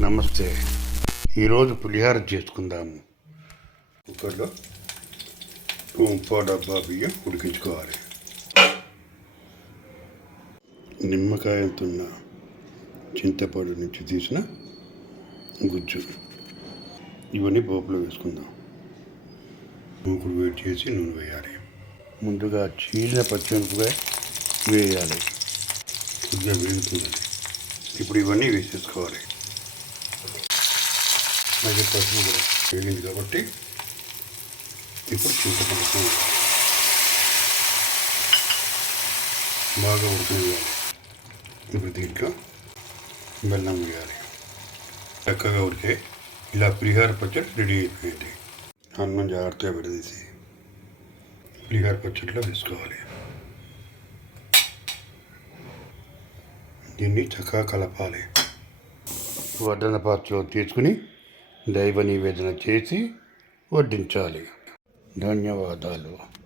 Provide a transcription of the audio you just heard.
నమస్తే. ఈరోజు పులిహార చేసుకుందాము. కుక్కర్లో ఉప్పు డబ్బా బియ్యం ఉడికించుకోవాలి. నిమ్మకాయంతున్న చింతపండు నుంచి తీసిన గుజ్జు. ఇవన్నీ పోపులో వేసుకుందాం. మూకుడు వేడి చేసి నూనె వేయాలి. ముందుగా చీలిన పచ్చిమిరపకాయ వేయాలి. కొద్దిగా వేడుతుంది ఇప్పుడు ఇవన్నీ వేసేసుకోవాలి. అలాగే పసుపు కూడా వేగింది కాబట్టి ఇప్పుడు చింతపండు బాగా ఉడకనివ్వాలి ఇప్పుడు దీంట్లో బెల్లం వేయాలి. చక్కగా ఉడికే ఇలా పులిహార పచ్చడి రెడీ అయిపోయింది. అన్నం జాగ్రత్తగా విడదీసి పులిహార పచ్చడిలో వేసుకోవాలి. దీన్ని చక్కగా కలపాలి. వడ్డన పాత్రలో తీసుకుని దైవ నివేదన చేసి వడ్డించాలి. ధన్యవాదాలు.